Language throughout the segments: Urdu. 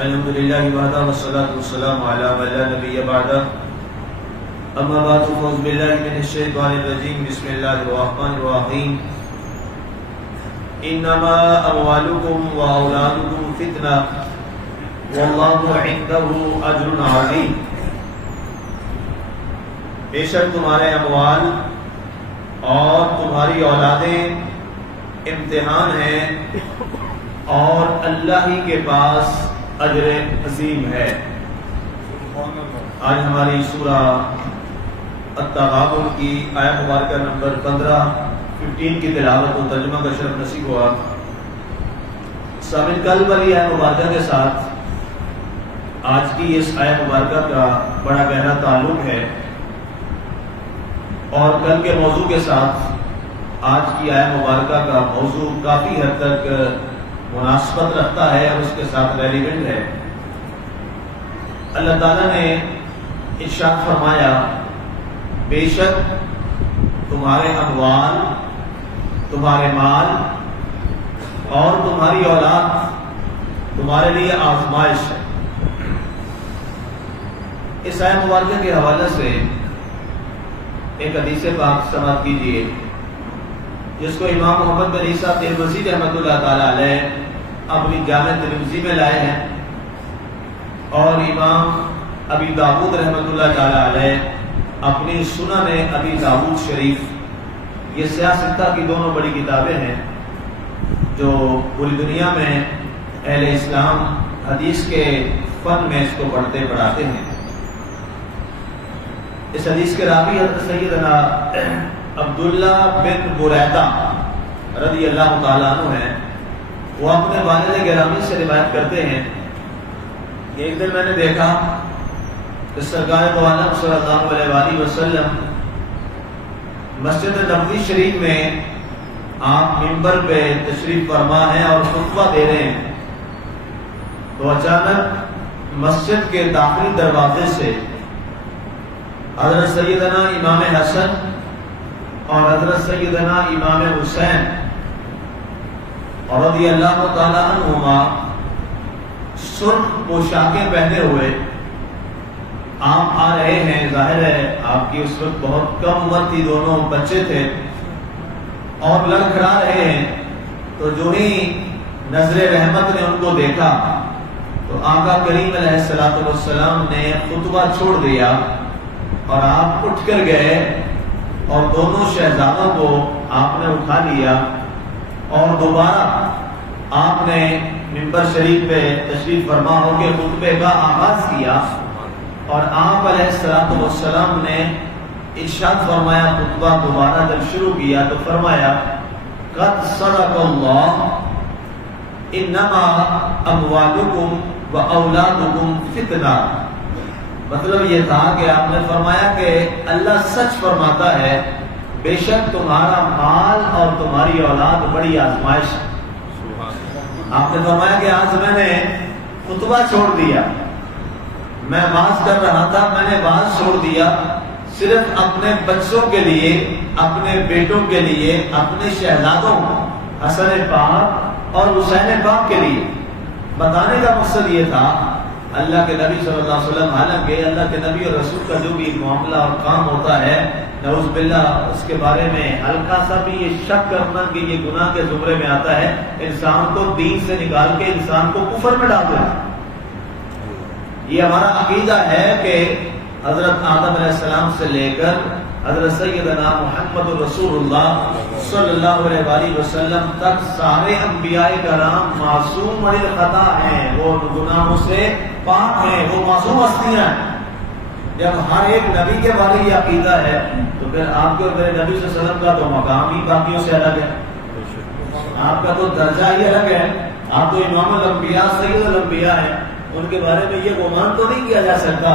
الحمد لله وحده والصلاة والسلام على من لا نبي بعده أما بعد فأعوذ بالله من الشيطان الرجيم بسم الله الرحمن الرحيم إنما أموالكم وأولادكم فتنة والله عنده أجر عظيم. بے شک تمہارے اموال اور تمہاری اولادیں امتحان ہیں اور اللہ ہی کے پاس اجر عظیم ہے. آج ہماری سورہ التغابن کی آیت مبارکہ نمبر 15 کی تلاوت و ترجمہ کا شرف نصیب ہوا. سامعین، کل والی آیت مبارکہ کے ساتھ آج کی اس آیت مبارکہ کا بڑا گہرا تعلق ہے اور کل کے موضوع کے ساتھ آج کی آیت مبارکہ کا موضوع کافی حد تک مناسبت رکھتا ہے اور اس کے ساتھ ریلیونٹ ہے. اللہ تعالیٰ نے ارشاد فرمایا، بے شک تمہارے اموال، تمہارے مال اور تمہاری اولاد تمہارے لیے آزمائش ہے. اس آیت مبارکہ کے حوالے سے ایک حدیث پاک سماعت کیجیے جس کو امام محمد بن عیسیٰ ترمذی رحمۃ اللہ تعالی علیہ اپنی جامع ترمذی میں لائے ہیں اور امام ابی داؤد رحمۃ اللہ تعالی علیہ اپنی سنن ابی داؤد شریف، یہ سیاستہ کی دونوں بڑی کتابیں ہیں جو پوری دنیا میں اہل اسلام حدیث کے فن میں اس کو پڑھتے پڑھاتے ہیں. اس حدیث کے راوی حضرت سیدنا عبداللہ بن بریدہ رضی اللہ تعالیٰ عنہ ہیں. وہ اپنے والد گرامی سے روایت کرتے ہیں کہ ایک دن میں نے دیکھا کہ سرکار دو عالم صلی اللہ علیہ وآلہ وسلم مسجد نبوی شریف میں آپ ممبر پہ تشریف فرما ہیں اور خطبہ دے رہے ہیں. تو اچانک مسجد کے داخلی دروازے سے حضرت سیدنا امام حسن اور حضرت سیدنا امام حسین اور رضی اللہ تعالیٰ عنہما سرخ پوشاکیں پہنے ہوئے آپ آ رہے ہیں. ظاہر ہے آپ کی اس وقت بہت کم عمر تھی، دونوں بچے تھے اور لڑکھڑا رہے ہیں. تو جو ہی نظر رحمت نے ان کو دیکھا تو آقا کریم علیہ الصلوۃ والسلام نے خطبہ چھوڑ دیا اور آپ اٹھ کر گئے اور دونوں شہزادوں کو آپ نے اٹھا لیا اور دوبارہ آپ نے ممبر شریف پہ تشریف فرما ہو کے خطبے کا آغاز کیا اور آپ علیہ الصلوۃ والسلام نے ارشاد فرمایا. خطبہ دوبارہ جب شروع کیا تو فرمایا، قد صدق اللہ انما اموالکم و اولادکم فتنہ. مطلب یہ تھا کہ آپ نے فرمایا کہ اللہ سچ فرماتا ہے، بے شک تمہارا مال اور تمہاری اولاد بڑی آزمائش ہے. آپ نے فرمایا کہ آج میں نے خطبہ چھوڑ دیا، میں واعظ کر رہا تھا، میں نے واعظ چھوڑ دیا صرف اپنے بچوں کے لیے، اپنے بیٹوں کے لیے، اپنے شہزادوں حسن پاک اور حسین پاک کے لیے. بتانے کا مقصد یہ تھا اللہ کے نبی صلی اللہ علیہ وسلم، حالانکہ اللہ کے نبی اور رسول کا جو بھی معاملہ اور کام ہوتا ہے نعوذ باللہ اس کے بارے میں ہلکا سا بھی یہ شک کرنا کہ یہ گناہ کے زمرے میں آتا ہے، انسان کو دین سے نکال کے انسان کو کفر میں ڈال دیتا. یہ ہمارا عقیدہ ہے کہ حضرت آدم علیہ السلام سے لے کر حضرت سیدنا محمد رسول اللہ صلی اللہ علیہ وآلہ وسلم تک سارے انبیاء کرام معصوم عن الخطا ہیں، وہ گناہوں سے پاک ہیں، وہ معصوم ہستیاں ہیں. جب ہر ایک نبی کے بارے یہ عقیدہ ہے تو پھر آپ کے اور میرے نبی صلی اللہ علیہ وسلم کا تو مقام ہی باقیوں سے الگ ہے، آپ کا تو درجہ ہی الگ ہے. آپ تو امام الانبیاء سید الانبیاء ہیں. ان کے بارے میں یہ گمان تو نہیں کیا جا سکتا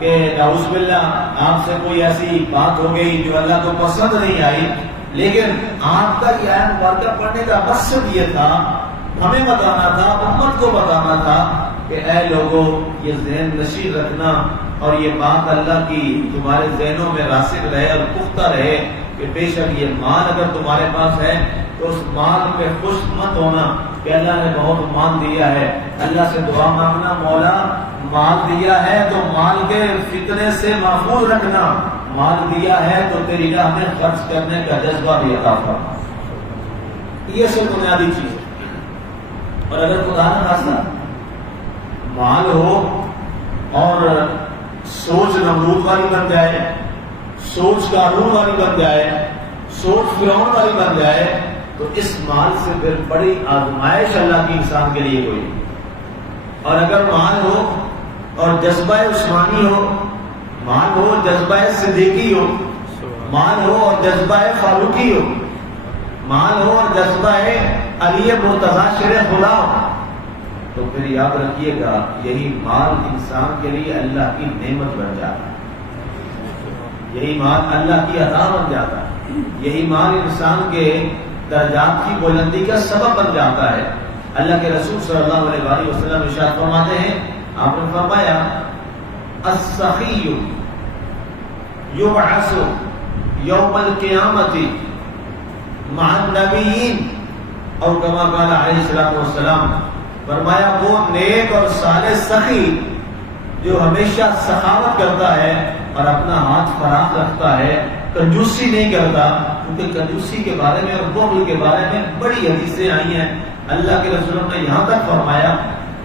کہ نعوذ باللہ آپ سے کوئی ایسی بات ہو گئی جو اللہ کو پسند نہیں آئی. لیکن آپ کا یہ آیت مبارکہ پڑھنے کا مقصد یہ تھا، ہمیں بتانا تھا، امت کو بتانا تھا کہ اے لوگوں یہ ذہن نشین رکھنا اور یہ بات اللہ کی تمہارے ذہنوں میں راسخ رہے اور پختہ رہے کہ بے شک یہ مال اگر تمہارے پاس ہے تو اس مال پہ خوش مت ہونا کہ اللہ نے بہت مال دیا ہے، اللہ سے دعا مانگنا مولا مال دیا ہے تو مال کے فتنے سے محفوظ رکھنا، مال دیا ہے تو تیری راہ میں خرچ کرنے کا جذبہ بھی عطا فرما۔ یہ سب بنیادی چیز ہے۔ اور اگر خدا نہ خاصہ مال ہو اور سوچ نمرود والی بن جائے، سوچ قارون والی بن جائے، سوچ فرعون والی بن جائے، تو اس مال سے پھر بڑی آزمائش اللہ کی انسان کے لیے کوئی نہیں۔ اور اگر مال ہو اور جذبہ عثمانی ہو، مال ہو جذبہ صدیقی ہو، مال ہو اور جذبہ فاروقی ہو، مال ہو اور جذبہ علی مرتضیٰ شیر خدا ہو، تو پھر یاد رکھیے گا یہی مال انسان کے لیے اللہ کی نعمت بن جاتا ہے، یہی مال اللہ کی عطا بن جاتا ہے، یہی مال انسان کے درجات کی بلندی کا سبب بن جاتا ہے۔ اللہ کے رسول صلی اللہ علیہ وآلہ وسلم ارشاد فرماتے ہیں، آپ نے فرمایا السخی یبعث یوم القیامت مع النبیین، اور کما قال علیہ الصلوۃ والسلام، فرمایا وہ نیک اور صالح سخی جو ہمیشہ سخاوت کرتا ہے اور اپنا ہاتھ فراخ رکھتا ہے، کنجوسی نہیں کرتا، کیونکہ کنجوسی کے بارے میں اور بخل کے بارے میں بڑی حدیثیں آئی ہیں۔ اللہ کے رسول نے یہاں تک فرمایا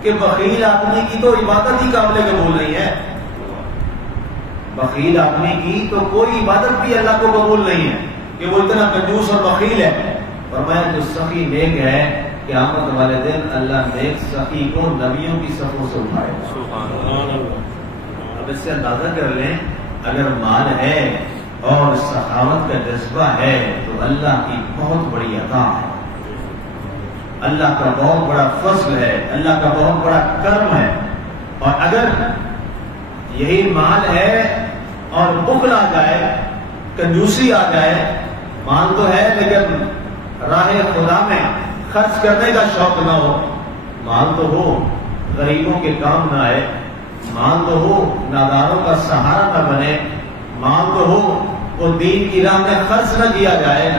کہ بخیل آدمی کی تو عبادت ہی قابل قبول نہیں ہے، بخیل آدمی کی تو کوئی عبادت بھی اللہ کو قبول نہیں ہے کہ وہ اتنا کنجوس اور بخیل ہے۔ فرمایا جو سخی نیک ہے، قیامت والے دن اللہ نیک سخی کو نبیوں کی صفوں سے اٹھائے گا۔ اب اس سے اندازہ کر لیں، اگر مال ہے اور سخاوت کا جذبہ ہے تو اللہ کی بہت بڑی عطا ہے، اللہ کا بہت بڑا فضل ہے، اللہ کا بہت بڑا کرم ہے۔ اور اگر یہی مال ہے اور بخل آ جائے، کنجوسی آ جائے، مال تو ہے لیکن راہ خدا میں خرچ کرنے کا شوق نہ ہو، مال تو ہو غریبوں کے کام نہ آئے، مال تو ہو ناداروں کا سہارا نہ بنے، مال تو ہو وہ دین کی راہ میں خرچ نہ کیا جائے،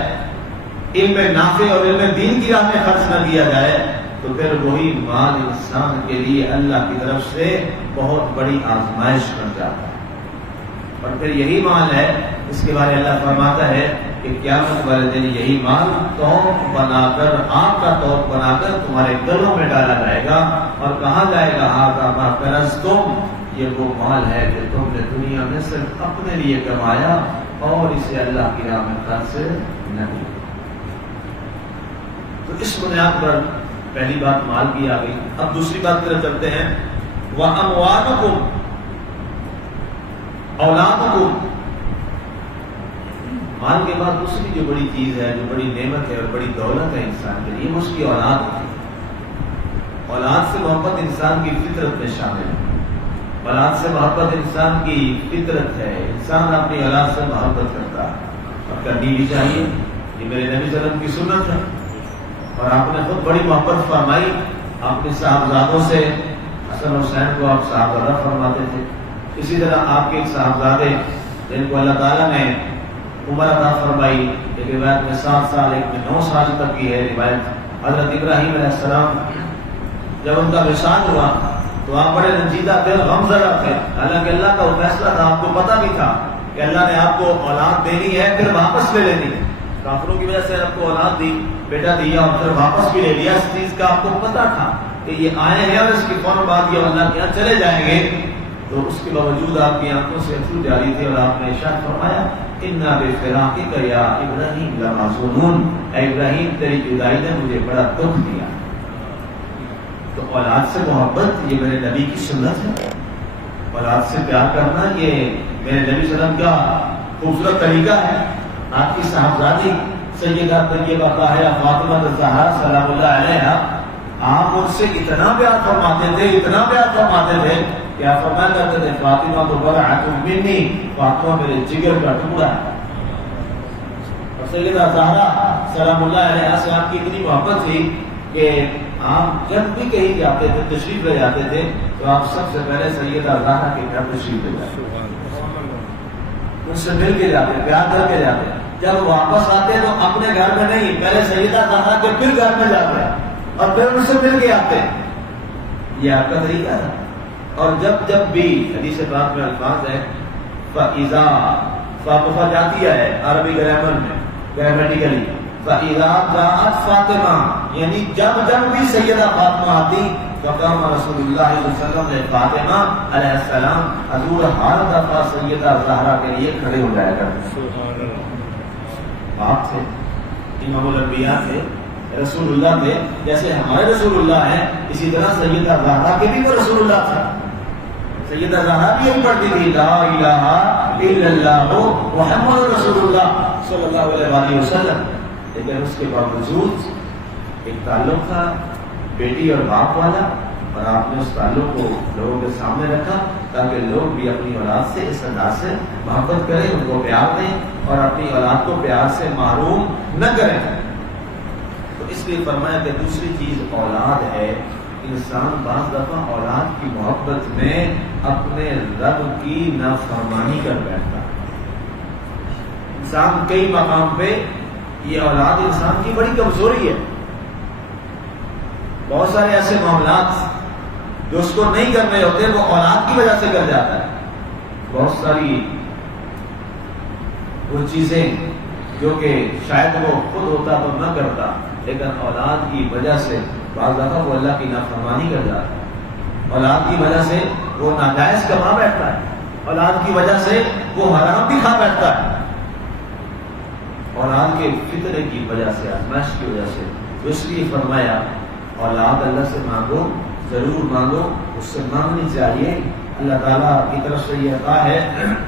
علم نافع اور علم دین کی راہ میں خرچ نہ کیا جائے، تو پھر وہی مال انسان کے لیے اللہ کی طرف سے بہت بڑی آزمائش بن جاتا ہے۔ اور پھر یہی مال ہے، اس کے بارے اللہ فرماتا ہے کہ قیامت والے دن یہی مال توق بنا کر، آگ کا توق بنا کر تمہارے گلوں میں ڈالا جائے گا، اور کہا جائے گا ھذا ما کنزتم، یہ وہ مال ہے جو تم نے دنیا میں صرف اپنے لیے کمایا اور اسے اللہ کی راہ میں خرچ نہ کیا۔ تو اس بنیاد پر پہلی بات مال کی آ گئی۔ اب دوسری بات کی طرف چلتے ہیں، وَأَمْوَالُكُمْ، اولادکم۔ مال کے بعد دوسری جو بڑی چیز ہے، جو بڑی نعمت ہے اور بڑی دولت ہے انسان کے لیے، اس کی اولاد ہوتی ہے۔ اولاد سے محبت انسان کی فطرت میں شامل ہے، اولاد سے محبت انسان کی فطرت ہے، انسان اپنی اولاد سے محبت کرتا ہے اور کرنی بھی چاہیے، یہ میرے نبی صلی اللہ علیہ وسلم کی سنت ہے۔ اور آپ نے خود بڑی محبت فرمائی اپنے صاحبزادوں سے، حسن حسین کو آپ صاحبزادہ فرماتے تھے، اسی طرح آپ کے ایک صاحبزادے جن کو اللہ تعالیٰ نے عمر عطا فرمائی، ایک روایت میں 7 سال، ایک میں 9 سال تک کی ہے روایت، حضرت ابراہیم علیہ السلام جب ان کا وصال ہوا تو آپ بڑے رنجیدہ تھے، غم زدہ تھے، حالانکہ اللہ کا وہ فیصلہ تھا، آپ کو پتہ بھی تھا کہ اللہ نے آپ کو اولاد دینی ہے پھر واپس لے لینی ہے، کافروں کی وجہ سے آپ کو اولاد دی، بیٹا دیا اور پھر واپس بھی لے لیا، اس چیز کا آپ کو پتہ تھا کہ یہ آئے ہیں اور اس کی فوراً بعد یہ اللہ کے یہاں چلے جائیں گے، تو اس کے باوجود آپ کی آنکھوں سے آنسو جاری تھے اور آپ نے ارشاد فرمایا اِنَّا بِفِرَاقِكَ يَا إِبْرَاهِيمُ لَمَحْزُونُونَ، اے ابراہیم تیری جدائی نے مجھے بڑا دکھ دیا۔ تو اولاد سے محبت یہ میرے نبی کی سنت ہے، اولاد سے پیار کرنا یہ میرے نبی صلی اللہ علیہ وسلم کا خوبصورت طریقہ ہے۔ آپ کی صاحبزادی سیدہ طیبہ طاہرہ فاطمہ الزہرا سلام اللہ علیہا، آپ ان سے اتنا پیار فرماتے تھے، اتنا پیار فرماتے تھے کہ آپ فرمایا کرتے تھے فاطمہ تو بضعۃ منی، فاطمہ میرے جگر کا ٹکڑا ہے۔ اور سیدہ زہرا سلام اللہ علیہا سے آپ کی اتنی محبت تھی کہ آپ جب بھی کہیں جاتے تھے، تشریف لے جاتے تھے، تو آپ سب سے پہلے سیدہ زہرا کے گھر تشریف لے جاتے، ان سے مل کے جاتے، پیار کر کے جاتے۔ جب واپس آتے تو اپنے گھر میں نہیں، پہلے سیدہ زہرا کے پھر گھر میں جاتے ہیں اور پھر ان سے مل کے آتے ہیں. یہ آپ کا طریقہ تھا. اور جب جب بھی حدیث پاک میں الفاظ ہے فَإِذَا فَا جاتی ہے عربی گرامر میں گرامیٹیکلی فَإِذَا جَاءَتْ فاطمہ یعنی جب جب بھی سیدہ فاطمہ آتی فقام رسول اللہ صلی اللہ علیہ وسلم نے فاطمہ علیہ السلام حضور ہر دفعہ سیدہ زہرا کے لیے کھڑے ہو جایا کرتے. باپ تھے, امام الانبیاء تھے, رسول اللہ تھے. جیسے ہمارے رسول اللہ ہیں اسی طرح سیدہ زہرا کے بھی تو رسول اللہ تھا. سیدہ زہرا بھی یہی پڑھتی تھی لا الہ الا اللہ محمد رسول اللہ صلی اللہ علیہ وسلم. لیکن اس کے باوجود ایک تعلق تھا بیٹی اور باپ والا, اور آپ نے اس تعلق کو لوگوں کے سامنے رکھا تاکہ لوگ بھی اپنی اولاد سے اس انداز سے محبت کریں, ان کو پیار دیں اور اپنی اولاد کو پیار سے محروم نہ کریں. تو اس لیے فرمایا کہ دوسری چیز اولاد ہے. انسان بعض دفعہ اولاد کی محبت میں اپنے رب کی نافرمانی کر بیٹھتا ہے. انسان کئی مقام پہ یہ اولاد انسان کی بڑی کمزوری ہے. بہت سارے ایسے معاملات جو اس کو نہیں کرنے ہوتے وہ اولاد کی وجہ سے کر جاتا ہے. بہت ساری وہ چیزیں جو کہ شاید وہ خود ہوتا تو نہ کرتا, لیکن اولاد کی وجہ سے بعض دفعہ وہ اللہ کی نافرمانی کر جاتا ہے. اولاد کی وجہ سے وہ ناجائز کما بیٹھتا ہے. اولاد کی وجہ سے وہ حرام بھی کھا بیٹھتا ہے. اولاد کے فطرے کی وجہ سے, آزمائش کی وجہ سے. تو اس لیے فرمایا اولاد اللہ سے مانگو, ضرور مانگو, اس سے مانگنی چاہیے. اللہ تعالیٰ کی طرف سے یہ عطا ہے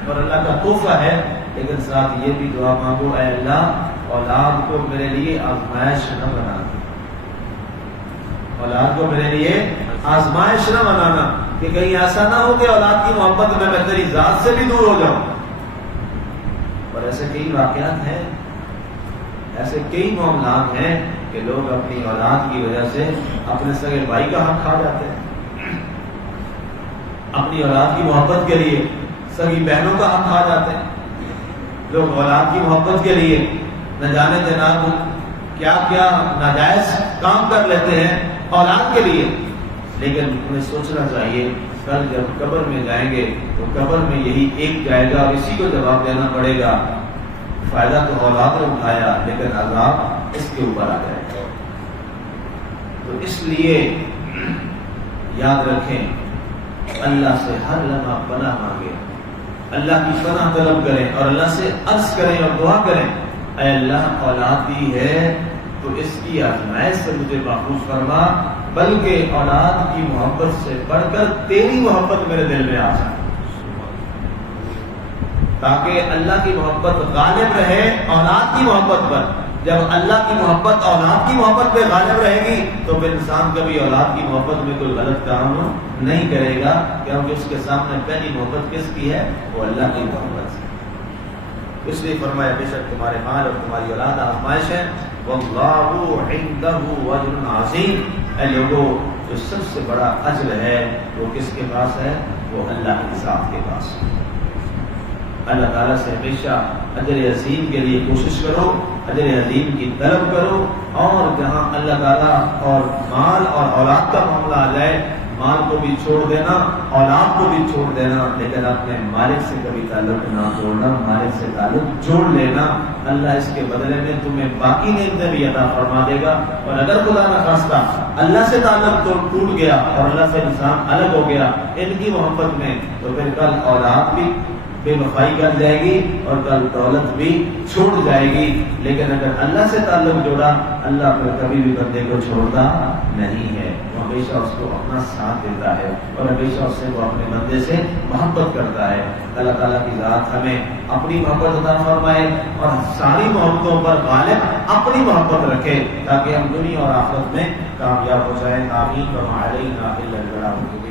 اور اللہ کا تحفہ ہے, لیکن ساتھ یہ بھی دعا مانگو اے اللہ اولاد کو میرے لیے آزمائش نہ بنانا. اولاد کو میرے لیے آزمائش نہ بنانا کہ کہیں ایسا نہ ہو کہ اولاد کی محبت میں تیری ذات سے بھی دور ہو جاؤں. اور ایسے کئی واقعات ہیں, ایسے کئی معاملات ہیں کہ لوگ اپنی اولاد کی وجہ سے اپنے سگے بھائی کا حق کھا جاتے ہیں. اپنی اولاد کی محبت کے لیے سگی بہنوں کا حق کھا جاتے ہیں. لوگ اولاد کی محبت کے لیے نہ جانے جناب کیا کیا ناجائز کام کر لیتے ہیں اولاد کے لیے. لیکن انہیں سوچنا چاہیے کل جب قبر میں جائیں گے تو قبر میں یہی ایک جائے گا اور اسی کو جواب دینا پڑے گا. فائدہ تو اولاد نے اٹھایا لیکن عذاب اس کے اوپر آ جائے گا. تو اس لیے یاد رکھیں اللہ سے ہر لمحہ پناہ مانگے, اللہ کی پناہ طلب کریں اور اللہ سے عرض کریں اور دعا کریں اے اللہ اولاد دی ہے تو اس کی آزمائش سے مجھے محفوظ فرما, بلکہ اولاد کی محبت سے بڑھ کر تیری محبت میرے دل میں آ جائے, تاکہ اللہ کی محبت غالب رہے اولاد کی محبت پر. جب اللہ کی محبت اولاد کی محبت پہ غالب رہے گی تو پھر انسان کبھی اولاد کی محبت میں کوئی غلط کام نہیں کرے گا, کیونکہ اس کے سامنے پہلی محبت کس کی ہے, وہ اللہ کی محبت ہے. اس لیے فرمایا بے شک تمہارے مال اور تمہاری اولاد آزمائش ہے. واللہ عندہ اجر عظیم. اے لوگوں جو سب سے بڑا اجر ہے وہ کس کے پاس ہے, وہ اللہ کی ذات کے پاس ہے. اللہ تعالیٰ سے ہمیشہ اجر عظیم کے لیے کوشش کرو, اجر عظیم کی طلب کرو, اور جہاں اللہ تعالیٰ اور مال اور اولاد کا معاملہ آ جائے مال کو بھی چھوڑ دینا, اولاد کو بھی چھوڑ دینا, لیکن اپنے مالک سے کبھی تعلق نہ توڑنا, مالک سے تعلق جوڑ لینا. اللہ اس کے بدلے میں تمہیں باقی نعمتیں بھی عطا فرما دے گا. اور اگر خدا نہ خواستہ اللہ سے تعلق ٹوٹ گیا اور اللہ سے انسان الگ ہو گیا ان کی محبت میں, تو پھر کل اولاد بھی بے وفائی کر جائے گی اور کل دولت بھی چھوٹ جائے گی. لیکن اگر اللہ سے تعلق جوڑا, اللہ پھر کبھی بھی بندے کو چھوڑتا نہیں ہے, وہ ہمیشہ اس کو اپنا ساتھ دیتا ہے اور ہمیشہ اس سے وہ اپنے بندے سے محبت کرتا ہے. اللہ تعالیٰ کی ذات ہمیں اپنی محبت عطا فرمائے اور ساری محبتوں پر غالب اپنی محبت رکھے تاکہ ہم دنیا اور آخرت میں کامیاب ہو جائیں. آمین. وما علینا الا البلاغ.